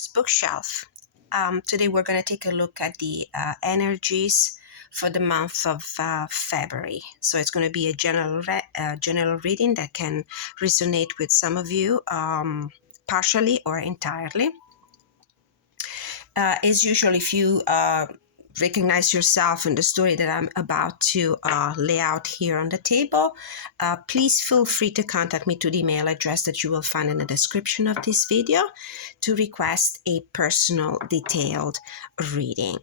Mina's bookshelf. Today we're going to take a look at the energies for the month of February. So it's going to be a general reading that can resonate with some of you partially or entirely. As usual, if you recognize yourself in the story that I'm about to lay out here on the table, please feel free to contact me to the email address that you will find in the description of this video to request a personal detailed reading.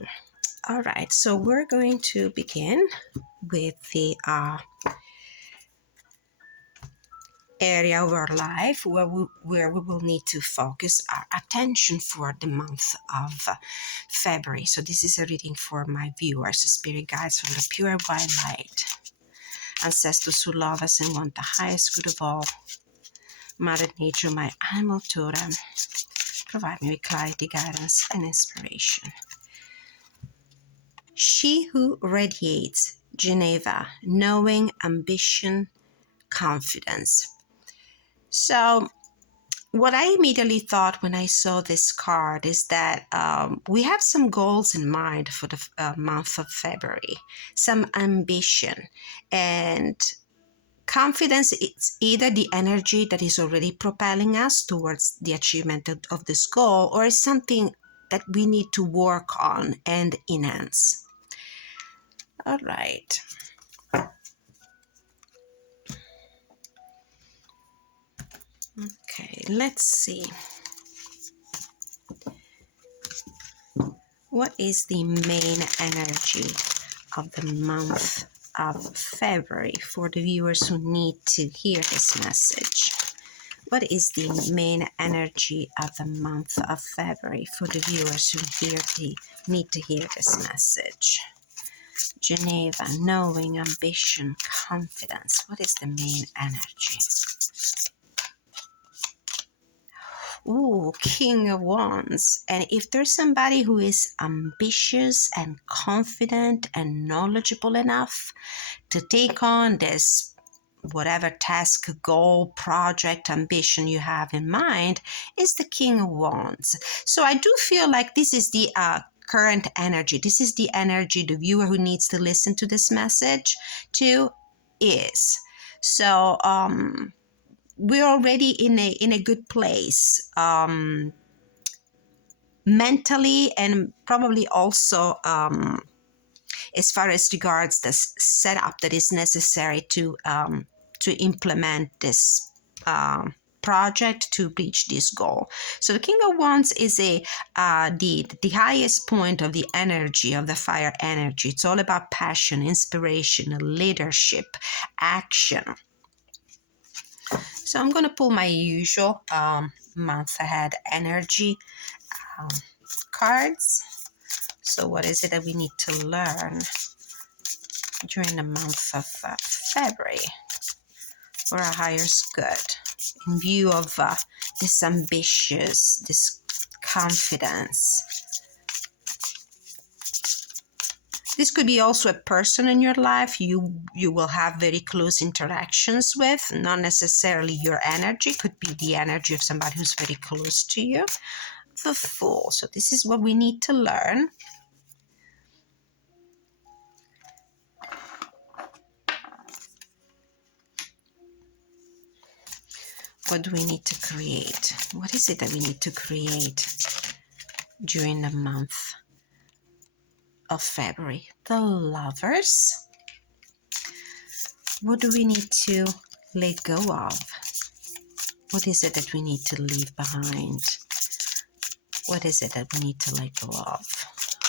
All right, so we're going to begin with the area of our life where we will need to focus our attention for the month of February. So this is a reading for my viewers, spirit guides from the pure white light, ancestors who love us and want the highest good of all, Mother Nature, my animal totem, provide me with clarity, guidance, and inspiration. She who radiates, Geneva, knowing, ambition, confidence. So what I immediately thought when I saw this card is that we have some goals in mind for the month of February, some ambition, and confidence. It's either the energy that is already propelling us towards the achievement of this goal, or it's something that we need to work on and enhance. All right. Okay, let's see. What is the main energy of the month of February for the viewers who need to hear this message? What is the main energy of the month of February for the viewers who need to hear this message? Geneva, knowing, ambition, confidence. What is the main energy? Ooh, King of Wands. And if there's somebody who is ambitious and confident and knowledgeable enough to take on this whatever task, goal, project, ambition you have in mind, is the King of Wands. So I do feel like this is the current energy. This is the energy the viewer who needs to listen to this message to is. So we're already in a good place mentally, and probably also as far as regards the setup that is necessary to implement this project to reach this goal. So the King of Wands is the highest point of the energy of the fire energy. It's all about passion, inspiration, leadership, action. So I'm going to pull my usual month ahead energy cards. So what is it that we need to learn during the month of February for our highest good in view of this ambitious, this confidence? This could be also a person in your life you will have very close interactions with, not necessarily your energy, could be the energy of somebody who's very close to you. The Fool. So this is what we need to learn. What do we need to create? What is it that we need to create during the month of February? The Lovers. What do we need to let go of? What is it that we need to leave behind? What is it that we need to let go of?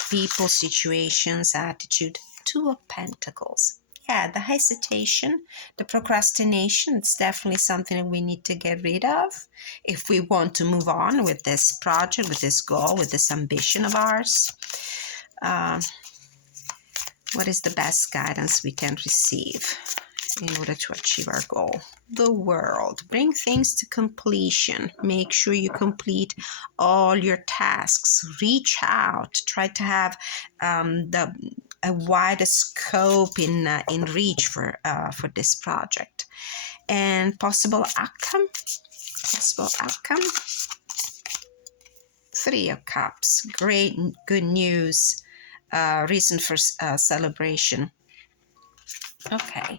People, situations, attitude. Two of Pentacles. Yeah, the hesitation, the procrastination, it's definitely something that we need to get rid of if we want to move on with this project, with this goal, with this ambition of ours. What is the best guidance we can receive in order to achieve our goal? The World. Bring things to completion. Make sure you complete all your tasks. Reach out. Try to have a wider scope in reach for this project. And possible outcome. Three of Cups. Great, good news. Reason for celebration. Okay,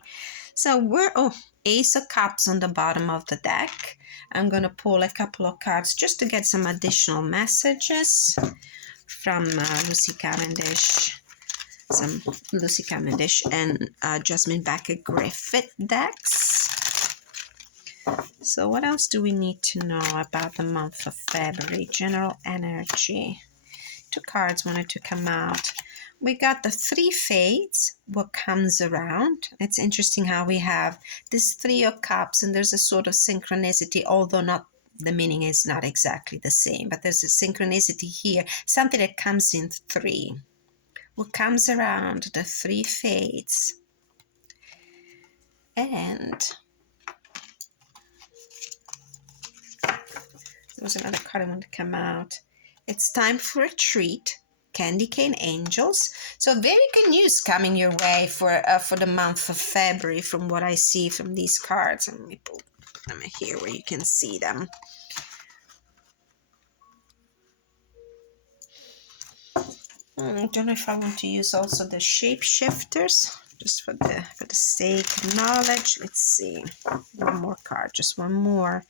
so Ace of Cups on the bottom of the deck. I'm going to pull a couple of cards just to get some additional messages from Lucy Cavendish. Some Lucy Cavendish and Jasmine Becker Griffith decks. So what else do we need to know about the month of February? General energy. Two cards wanted to come out. We got the Three Fates, what comes around. It's interesting how we have this Three of Cups and there's a sort of synchronicity, although not the meaning is not exactly the same, but there's a synchronicity here, something that comes in three. What comes around, the Three Fates. And there was another card I wanted to come out. It's time for a treat. Candy cane angels. So very good news coming your way for the month of February from what I see from these cards. And let me put them here where you can see them. I don't know if I want to use also the shapeshifters just for the sake of knowledge. Let's see. One more card, just one more.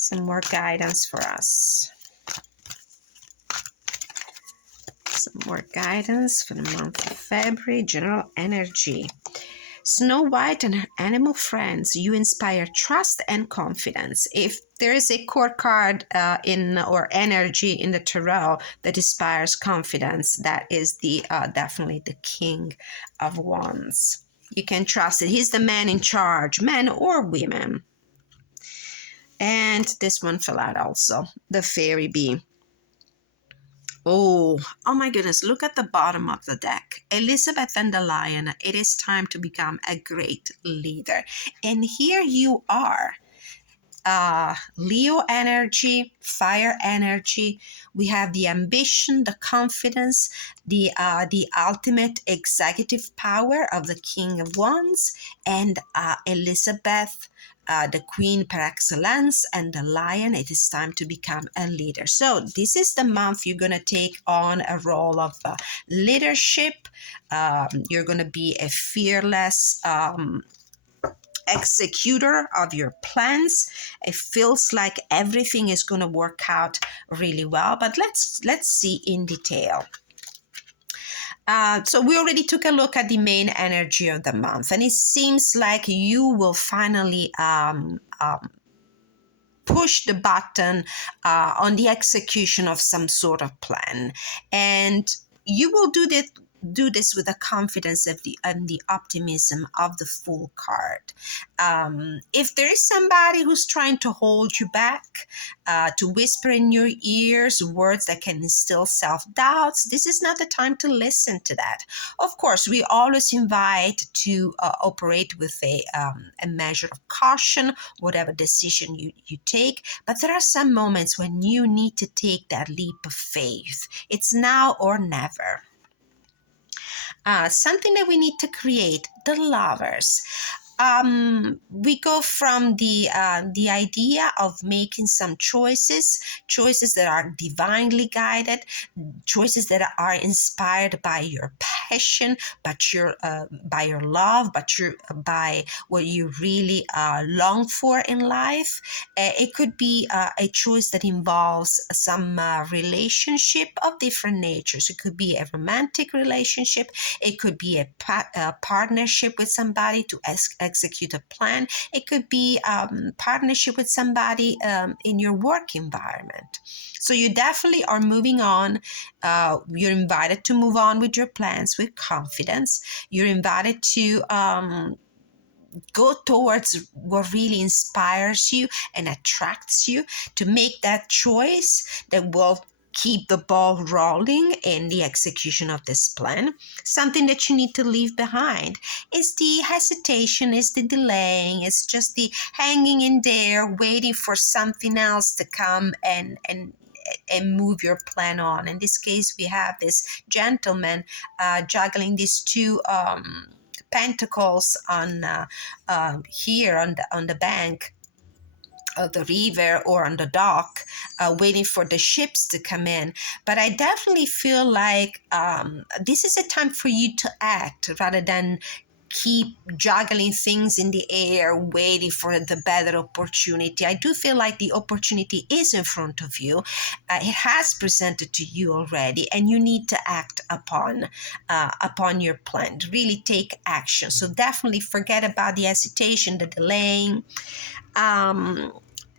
Some more guidance for us. Some more guidance for the month of February. General energy. Snow White and her animal friends. You inspire trust and confidence. If there is a core card or energy in the tarot that inspires confidence, that is the definitely the King of Wands. You can trust it. He's the man in charge, men or women. And this one fell out also. The Fairy Bee. Oh my goodness, look at the bottom of the deck. Elizabeth and the Lion, it is time to become a great leader. And here you are. Leo energy, fire energy. We have the ambition, the confidence, the ultimate executive power of the King of Wands, and Elizabeth, the Queen par excellence, and the Lion. It is time to become a leader. So this is the month you're going to take on a role of leadership. You're going to be a fearless executor of your plans. It feels like everything is going to work out really well, but let's see in detail. So we already took a look at the main energy of the month, and it seems like you will finally push the button on the execution of some sort of plan, and you will do this with the confidence of the optimism of the Fool card. If there is somebody who's trying to hold you back, to whisper in your ears words that can instill self-doubts, this is not the time to listen to that. Of course, we always invite to operate with a measure of caution, whatever decision you take, but there are some moments when you need to take that leap of faith. It's now or never. Something that we need to create, the Lovers. We go from the idea of making some choices that are divinely guided, choices that are inspired by your passion, by your love, by what you really long for in life. It could be a choice that involves some relationship of different natures. It could be a romantic relationship. It could be a partnership with somebody to execute a plan. It could be partnership with somebody in your work environment. So you definitely are moving on. You're invited to move on with your plans with confidence. You're invited to go towards what really inspires you and attracts you, to make that choice that will keep the ball rolling in the execution of this plan. Something that you need to leave behind is the hesitation, is the delaying, it's just the hanging in there, waiting for something else to come and move your plan on. In this case, we have this gentleman juggling these two pentacles on here on the bank the river or on the dock, waiting for the ships to come in. But I definitely feel like this is a time for you to act rather than keep juggling things in the air, waiting for the better opportunity. I do feel like the opportunity is in front of you. It has presented to you already, and you need to act upon your plan. Really take action. So definitely forget about the hesitation, the delaying.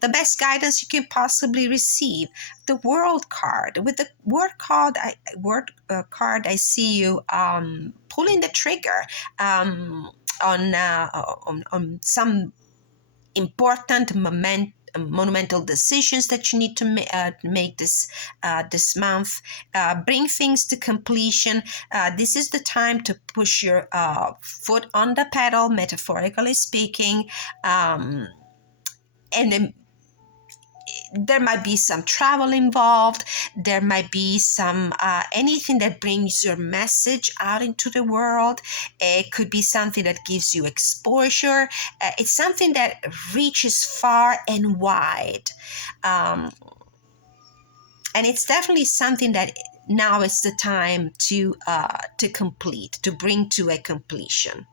The best guidance you can possibly receive. The World card. With the Word card, I see you pulling the trigger on some important monumental decisions that you need to make this month. Bring things to completion. This is the time to push your foot on the pedal, metaphorically speaking. And then there might be some travel involved. There might be some anything that brings your message out into the world. It could be something that gives you exposure. It's something that reaches far and wide. And it's definitely something that now is the time to complete, to bring to a completion.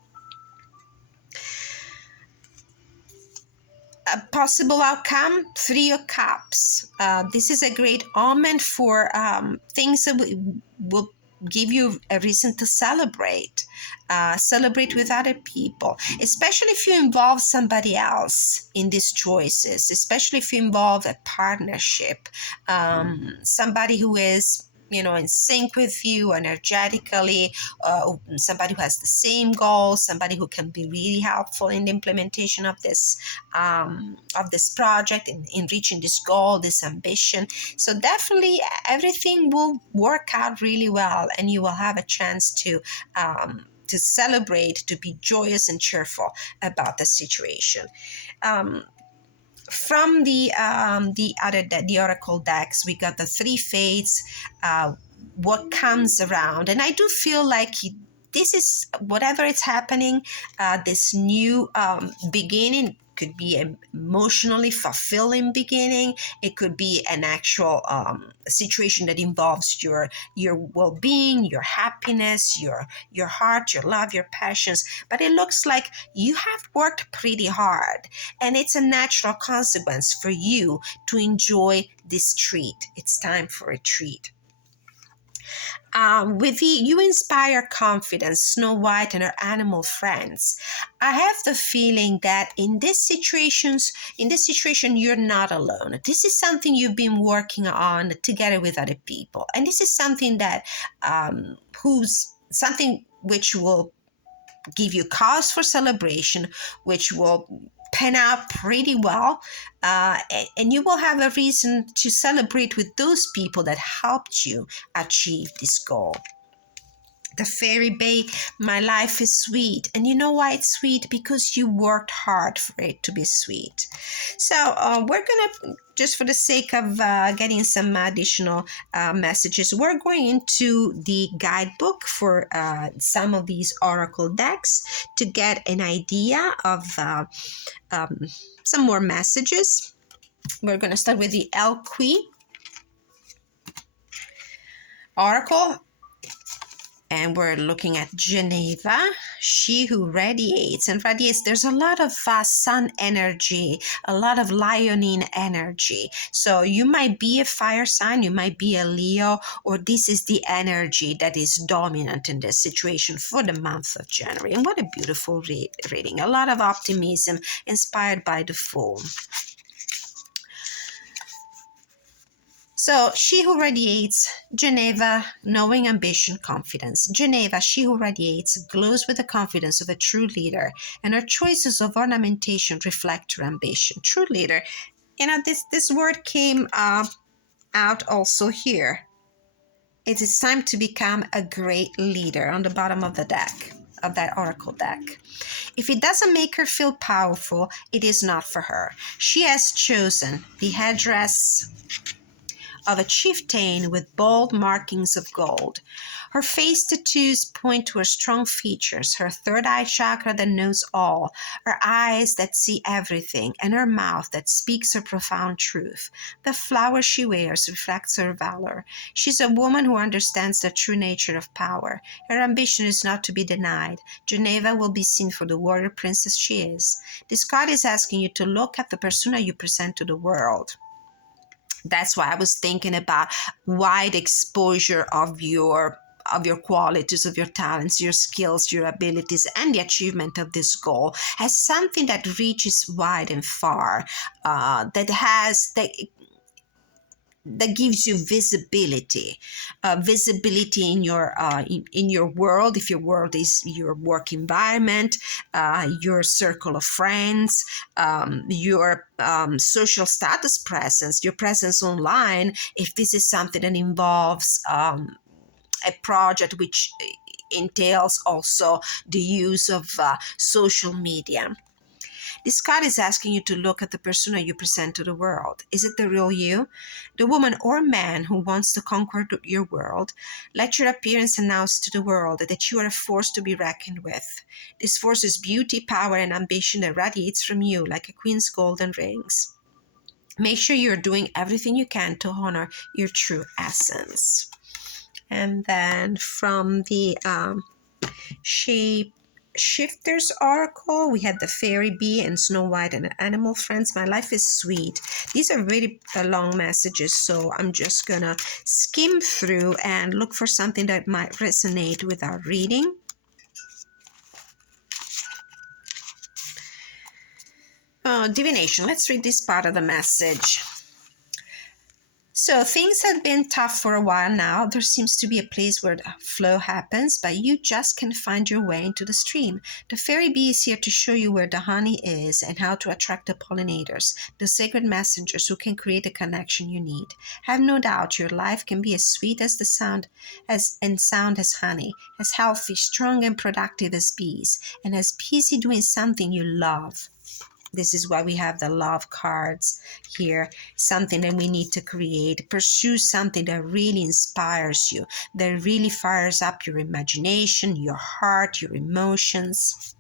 A possible outcome, 3 of Cups. This is a great omen for things that will give you a reason to celebrate. Celebrate with other people, especially if you involve somebody else in these choices, especially if you involve a partnership, somebody who is in sync with you energetically, somebody who has the same goals, somebody who can be really helpful in the implementation of this project, in reaching this goal, this ambition. So definitely everything will work out really well, and you will have a chance to celebrate, to be joyous and cheerful about the situation. From the oracle decks, we got the 3 fates, what comes around, and I do feel like this is whatever is happening. This new beginning could be an emotionally fulfilling beginning. It could be an actual situation that involves your well-being, your happiness, your heart, your love, your passions. But it looks like you have worked pretty hard, and it's a natural consequence for you to enjoy this treat. It's time for a treat. You inspire confidence, Snow White and her animal friends. I have the feeling that in this situation, you're not alone. This is something you've been working on together with other people, and this is something that something which will give you cause for celebration, which will pan out pretty well, and you will have a reason to celebrate with those people that helped you achieve this goal. The Fairy Bay, my life is sweet. And you know why it's sweet? Because you worked hard for it to be sweet. So we're going to, just for the sake of getting some additional messages, we're going into the guidebook for some of these oracle decks to get an idea of some more messages. We're going to start with the Elqui oracle. And we're looking at Geneva, she who radiates and radiates. There's a lot of sun energy, a lot of leonine energy. So you might be a fire sign, you might be a Leo, or this is the energy that is dominant in this situation for the month of January. And what a beautiful reading. A lot of optimism inspired by the Fool. So, she who radiates, Geneva, knowing ambition, confidence. Geneva, she who radiates, glows with the confidence of a true leader, and her choices of ornamentation reflect her ambition. True leader. This word came out also here. It is time to become a great leader on the bottom of the deck, of that oracle deck. If it doesn't make her feel powerful, it is not for her. She has chosen the headdress of a chieftain with bold markings of gold. Her face tattoos point to her strong features, her third eye chakra that knows all, her eyes that see everything, and her mouth that speaks her profound truth. The flower she wears reflects her valor. She's a woman who understands the true nature of power. Her ambition is not to be denied. Geneva will be seen for the warrior princess she is. This card is asking you to look at the persona you present to the world. That's why I was thinking about wide exposure of your qualities, of your talents, your skills, your abilities, and the achievement of this goal as something that reaches wide and far, that gives you visibility, visibility in your world. If your world is your work environment, your circle of friends, your social status presence, your presence online. If this is something that involves a project which entails also the use of social media. This card is asking you to look at the persona you present to the world. Is it the real you? The woman or man who wants to conquer your world? Let your appearance announce to the world that you are a force to be reckoned with. This force is beauty, power, and ambition that radiates from you like a queen's golden rings. Make sure you're doing everything you can to honor your true essence. And then from the Shape Shifters oracle, we had the fairy bee and Snow White and animal friends. My life is sweet. These are really long messages, so I'm just gonna skim through and look for something that might resonate with our reading. Divination, let's read this part of the message. So things have been tough for a while now. There seems to be a place where the flow happens, but you just can't find your way into the stream. The fairy bee is here to show you where the honey is and how to attract the pollinators, the sacred messengers who can create the connection you need. Have no doubt your life can be as sweet as the sound as honey, as healthy, strong, and productive as bees, and as busy doing something you love. This is why we have the love cards here, something that we need to create. Pursue something that really inspires you, that really fires up your imagination, your heart, your emotions.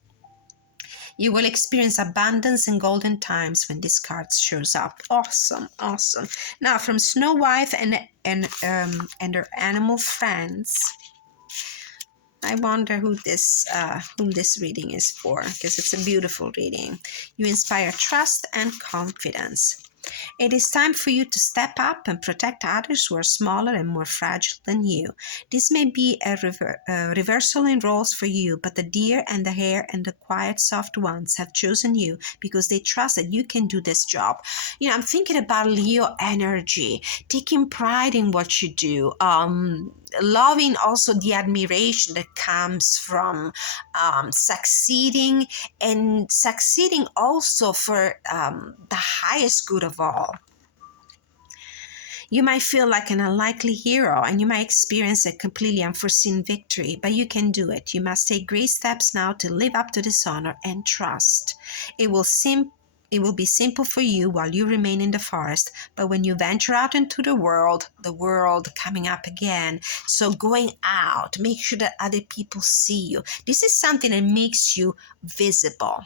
You will experience abundance and golden times when this card shows up. Awesome, awesome. Now, from Snow White and her animal friends, I wonder whom this reading is for, because it's a beautiful reading. You inspire trust and confidence. It is time for you to step up and protect others who are smaller and more fragile than you. This may be a reversal in roles for you, but the deer and the hare and the quiet, soft ones have chosen you because they trust that you can do this job. You know, I'm thinking about Leo energy, taking pride in what you do, loving also the admiration that comes from succeeding, and succeeding also for the highest good of all. You might feel like an unlikely hero and you might experience a completely unforeseen victory, but you can do it. You must take great steps now to live up to this honor and trust. It will be simple for you while you remain in the forest, but when you venture out into the world coming up again. So going out, make sure that other people see you. This is something that makes you visible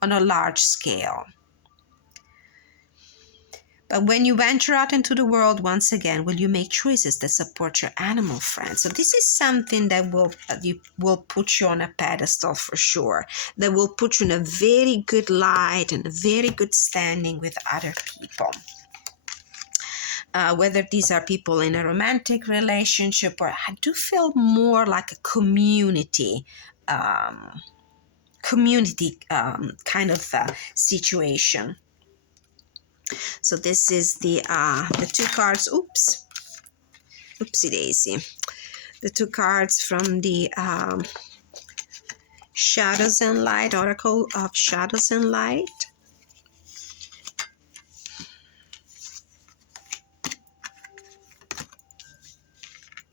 on a large scale. But when you venture out into the world once again, will you make choices that support your animal friends? So this is something that will put you on a pedestal for sure. That will put you in a very good light and a very good standing with other people. Whether these are people in a romantic relationship, or I do feel more like a community kind of situation. So this is the two cards. Oopsie daisy. The two cards from the Shadows and Light, Oracle of Shadows and Light.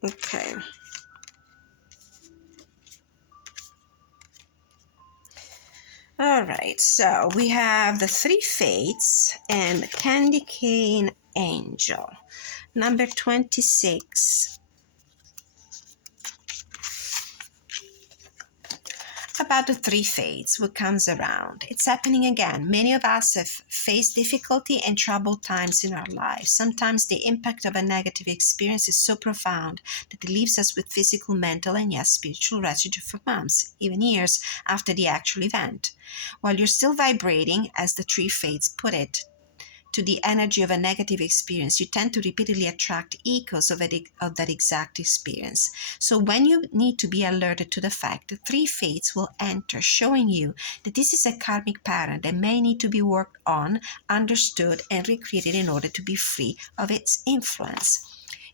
Okay. All right, so we have the Three Fates and Candy Cane Angel. Number 26. About the three fates, what comes around. It's happening again. Many of us have faced difficulty and troubled times in our lives. Sometimes the impact of a negative experience is so profound that it leaves us with physical, mental, and yes, spiritual residue for months, even years after the actual event. While you're still vibrating, as the three fates put it, to the energy of a negative experience, you tend to repeatedly attract echoes of that exact experience. So when you need to be alerted to the fact that three fates will enter, showing you that this is a karmic pattern that may need to be worked on, understood, and recreated in order to be free of its influence.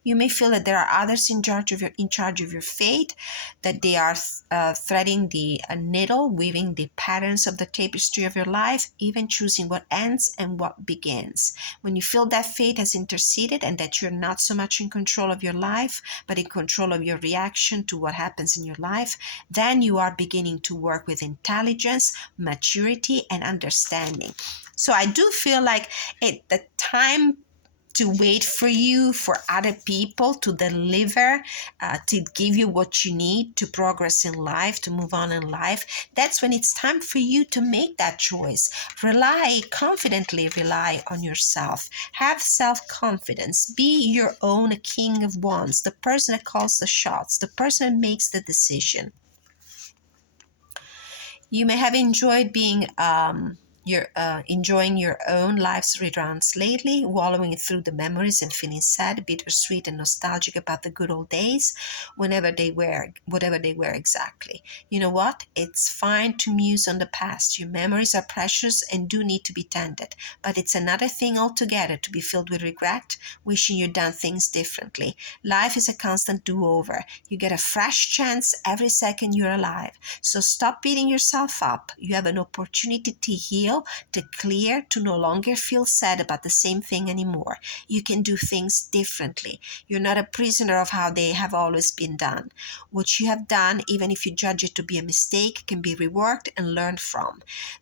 You may feel that there are others in charge of your fate, that they are threading the needle, weaving the patterns of the tapestry of your life, even choosing what ends and what begins. When you feel that fate has interceded and that you're not so much in control of your life, but in control of your reaction to what happens in your life, then you are beginning to work with intelligence, maturity, and understanding. So I do feel like the time to wait for you, for other people to deliver, to give you what you need to progress in life, to move on in life. That's when it's time for you to make that choice. Confidently rely on yourself. Have self-confidence. Be your own king of wands, the person that calls the shots, the person that makes the decision. You may have enjoyed enjoying your own life's reruns lately, wallowing through the memories and feeling sad, bittersweet, and nostalgic about the good old days, whatever they were exactly. You know what? It's fine to muse on the past. Your memories are precious and do need to be tended, but it's another thing altogether to be filled with regret, wishing you'd done things differently. Life is a constant do-over. You get a fresh chance every second you're alive. So stop beating yourself up. You have an opportunity to heal, to clear, to no longer feel sad about the same thing anymore. You can do things differently. You're not a prisoner of how they have always been done. What you have done, even if you judge it to be a mistake, can be reworked and learned from.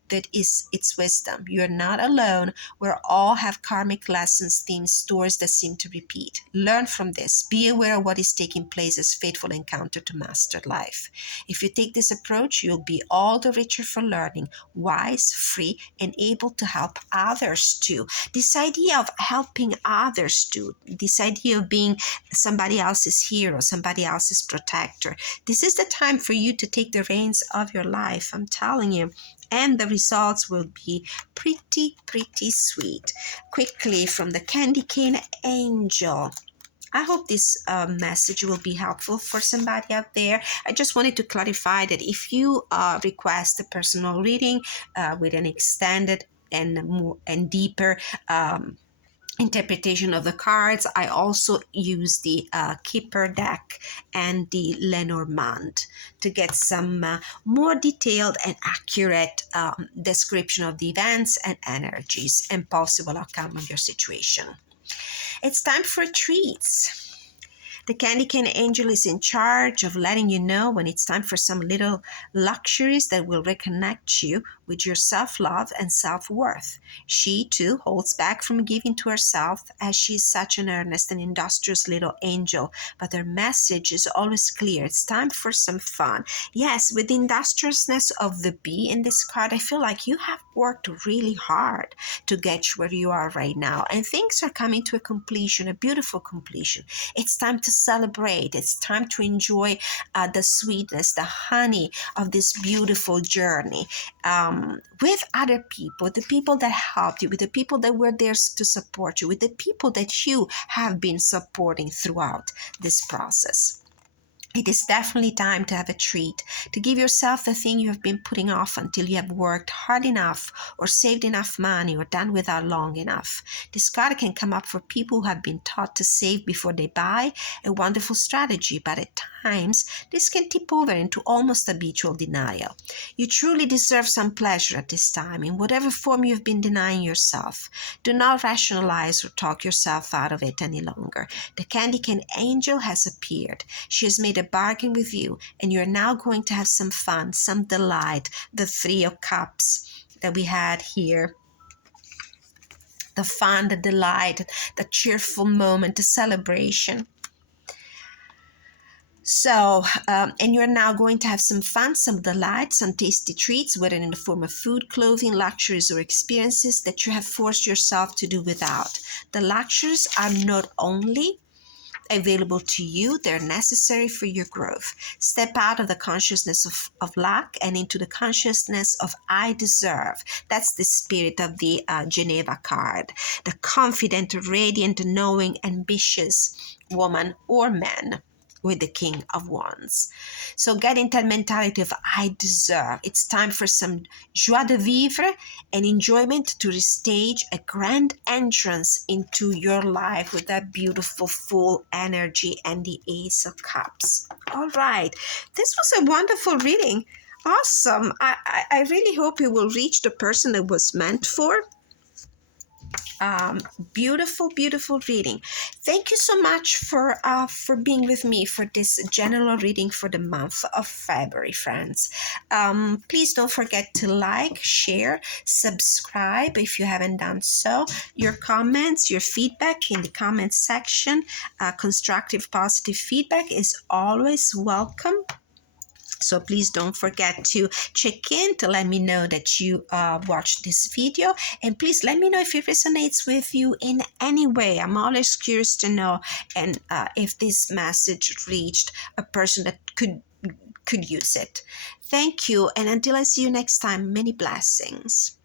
That is its wisdom. You're not alone. We all have karmic lessons, themes, stories that seem to repeat. Learn from this. Be aware of what is taking place as fateful encounter to master life. If you take this approach, you'll be all the richer for learning, wise, free, and able to help others too. This idea of helping others too, this idea of being somebody else's hero, somebody else's protector, this is the time for you to take the reins of your life. I'm telling you. And the results will be pretty sweet. Quickly from the Candy Cane Angel. I hope this message will be helpful for somebody out there. I just wanted to clarify that if you request a personal reading with an extended and more and deeper interpretation of the cards, I also use the Keeper deck and the Lenormand to get some more detailed and accurate description of the events and energies and possible outcome of your situation. It's time for treats. The Candy Cane Angel is in charge of letting you know when it's time for some little luxuries that will reconnect you with your self-love and self-worth. She, too, holds back from giving to herself as she is such an earnest and industrious little angel, but her message is always clear. It's time for some fun. Yes, with the industriousness of the bee in this card, I feel like you have worked really hard to get where you are right now, and things are coming to a completion, a beautiful completion. It's time to celebrate. It's time to enjoy the sweetness, the honey of this beautiful journey with other people, the people that helped you, with the people that were there to support you, with the people that you have been supporting throughout this process. It is definitely time to have a treat, to give yourself the thing you have been putting off until you have worked hard enough or saved enough money or done without long enough. This card can come up for people who have been taught to save before they buy, a wonderful strategy, but at times this can tip over into almost habitual denial. You truly deserve some pleasure at this time, in whatever form you've been denying yourself. Do not rationalize or talk yourself out of it any longer. The Candy Cane Angel has appeared. She has made a bargain with you, and you're now going to have some fun, some delight. The Three of Cups that we had here the fun, the delight, the cheerful moment, the celebration. So, and you're now going to have some fun, some delight, some tasty treats, whether in the form of food, clothing, luxuries, or experiences that you have forced yourself to do without. The luxuries are not only available to you, they're necessary for your growth. Step out of the consciousness of lack and into the consciousness of I deserve. That's the spirit of the Geneva card. The confident, radiant, knowing, ambitious woman or man with the King of Wands. So get into that mentality of I deserve. It's time for some joie de vivre and enjoyment to restage a grand entrance into your life with that beautiful full energy and the Ace of Cups. All right. This was a wonderful reading. Awesome. I really hope it will reach the person it was meant for. Beautiful, beautiful reading. Thank you so much for being with me for this general reading for the month of February, friends. Please don't forget to like, share, subscribe if you haven't done so. Your comments, your feedback in the comments section, constructive, positive feedback is always welcome. So please don't forget to check in to let me know that you watched this video. And please let me know if it resonates with you in any way. I'm always curious to know and if this message reached a person that could use it. Thank you. And until I see you next time, many blessings.